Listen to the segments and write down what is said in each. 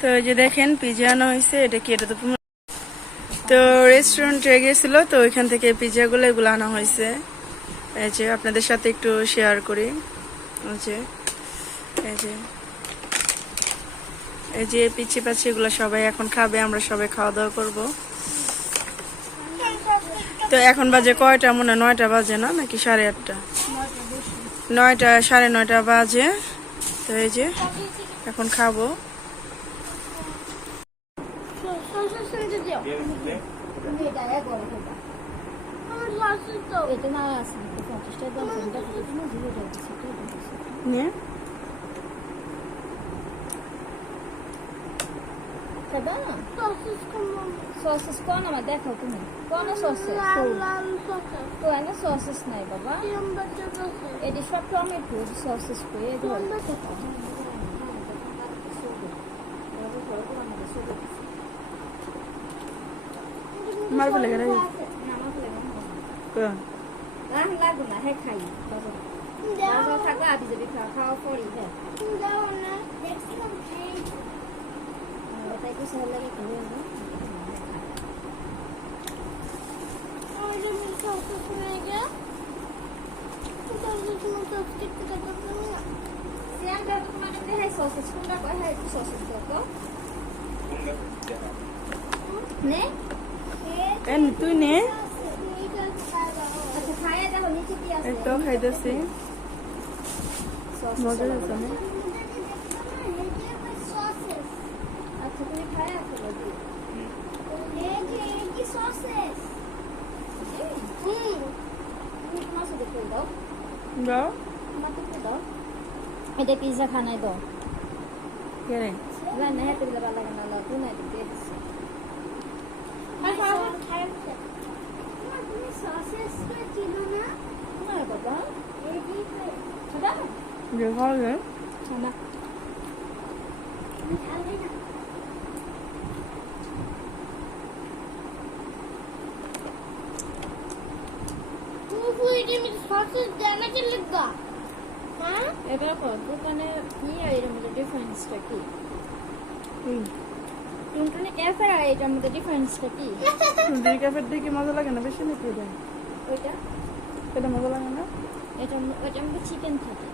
তো এই যে দেখেন পিজা আনা হয়েছে, এটা কি, এটা তো রেস্টুরেন্টে গেছিল, তো ওইখান থেকে পিজাগুলো এগুলো আনা হয়েছে। এই যে আপনাদের সাথে একটু শেয়ার করি। এই যে এই যে পিচ্ছি পাচ্ছি এগুলো সবাই এখন খাবে, আমরা সবাই খাওয়া দাওয়া করবো। তো এখন বাজে কয়টা, মনে হয় 9টা বাজে না, নাকি 8:30? 9টা, 9:30 বাজে। তো এই যে এখন খাবো। সসেস কোন আমার দেখো তুমি কোন সসেস তো এনে সসেস নাই বাবা এটি সব টমেটো সসেস করে মার বলে গেল লাগো না হ্যাঁ খাই বাবা থাকো আবি যাবি খাওয়া পড়ি হ্যাঁ তাই কিছু ভালো লাগে খাবে না তুই নে, তো খাইতেছি মজা হচ্ছে না? আচ্ছা তুমি খাই আসো দাও এটা পিজ্জা খানাই দাও কেন না হ্যাঁ তুমি ভালো লাগে না লাগু না দিয়ে দিচ্ছি বাবা এবার দোকানে নিয়ে এর মধ্যে ডিফারেন্সটা কি টুনটুনি ক্যাফে আর এটার মধ্যে ডিফারেন্সটা কি টুনটুনি ক্যাফের দিকে মজা লাগে না বেশি নাকি? ওইটা এটা মজা লাগে না? এটার মধ্যে চিকেন থাকে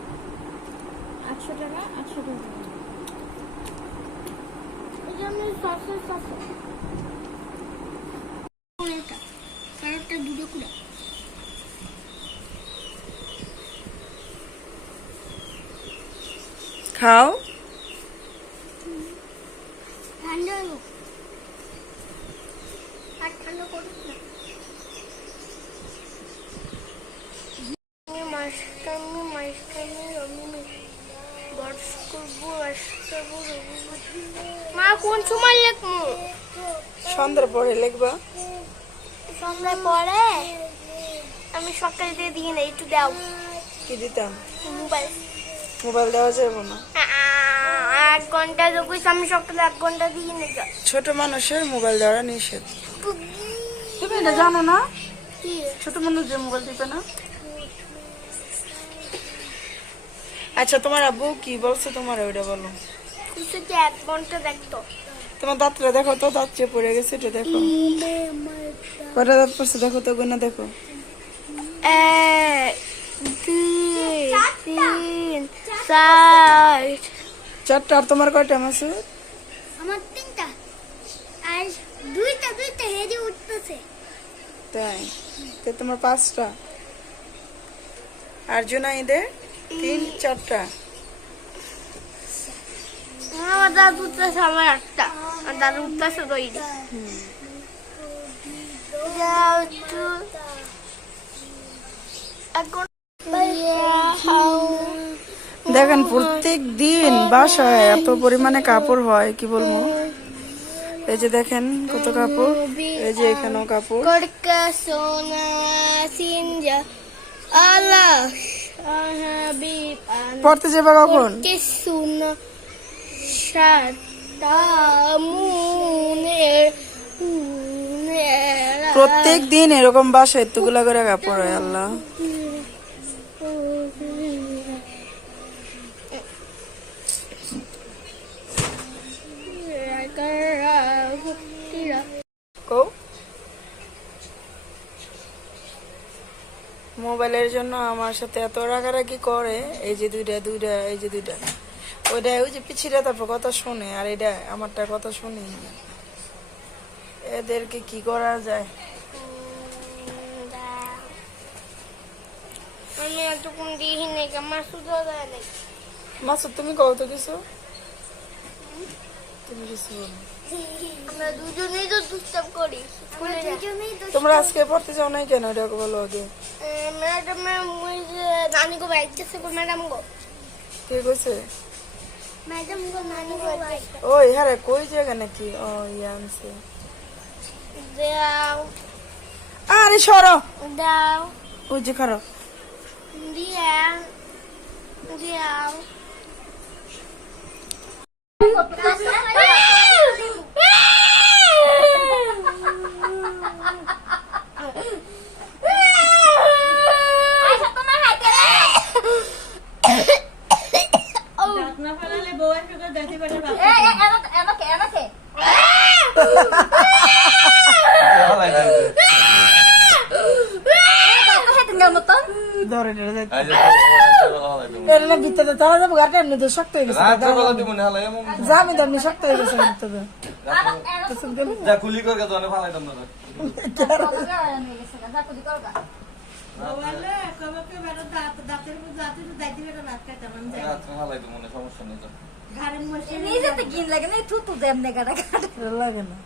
800 টাকা এটা আমি সসেস আছে এটা একটা দুটো করে খাও। ঠান্ডা হলো আর ঠান্ডা করুন না মা কোন সময় লিখবো? সন্ধ্যার পরে লিখবা। সন্ধ্যার পরে আমি সকালে দিয়ে দিই না একটু দাও। কি দিতাম? মোবাইল দেওয়া যাবে না। 1 ঘন্টা যখন আমি সকালে 1 ঘন্টা দিয়ে নিই। ছোট মানুষের মোবাইল দেওয়া নিষেধ। তুমি এটা জানো না? ছোট মানুষ যে মোবাইল টিপে না। আচ্ছা তোমার আব্বু কি বলছে তোমার, ওইটা বলো। 1 ঘন্টা দেখতো। তোমার দাঁতটা দেখো তো, দাঁত চেয়ে পড়ে গেছে, এটা দেখো কটা দাঁত পড়ছে দেখো তো, গোনা দেখো। 1 2 3 4 4টা। আর তোমার কয়টা আছে? আমার 3টা আর 2টা হেডে উঠতেছে। তাই তো তোমার 5টা। আর জুনাইদের 3-4টা। আমার দাদু উঠতেছে আমার 8টা আর দাদু উঠতেছে 2টা। দেখেন প্রত্যেক দিন বাসায় এত পরিমাণে কাপড় হয়, কি বলবো। এই যে দেখেন কত কাপড়, এই যে এখানেও কাপড়। পড়তে যাবে কখন? প্রত্যেক দিন এরকম বাসায় এতগুলা করে কাপড় হয়। আল্লাহ মোবাইলের জন্য আমার সাথে এত রাগারাগি করে। এই যে দুইটা এই যে দুইটা, ওইটা ওই যে পিছিয়ে তারপর কথা শুনে, আর এটা আমারটা কথা শুনি না। এদেরকে কি করা যায়? আমি এতক্ষণ দিই নাই, আমার শুধু দেয় নাই। মাসুদ তুমি কও তো কিছু, তুমি কিছু বলো। আমরা দুজনেই তো দুষ্টাপ করি স্কুলে তোমরা আজকে পড়তে যাও নাই কেন, এটা বলো আগে। ম্যাডাম ওই যে নানি গো বাইক গেছে গো, ম্যাডাম গো কে কইছে? ম্যাডাম গো নানি গো বাইক ওই হ্যাঁ কই জায়গা নাকি? ও ইয়ে আনছে। দাও আরে সরো, দাও ওই যে খারো। দিয়া দাও না ফেলালে বউয়ের সুগার দেখতে পারে বাবা। ধরে নিয়ে যাই। এর না ভিতরে তারা যাবো, গাটা এমনি তো শক্ত হয়ে গেছে। যা আমি তো এমনি শক্ত হয়ে গেছে ভিতরে। যা কুলি করে গেছো অনেক ভালো একদম দাদা বলে কবে বেড়া দাঁতের উপর দাঁতের দাঁত দিলে না কাটা মান যায়। ভালো একদম মনে সমস্যা নেই তো ঘাড়ের মধ্যে নিজে তো গিন লাগে না থুতু দেন না কাটা লাগে না।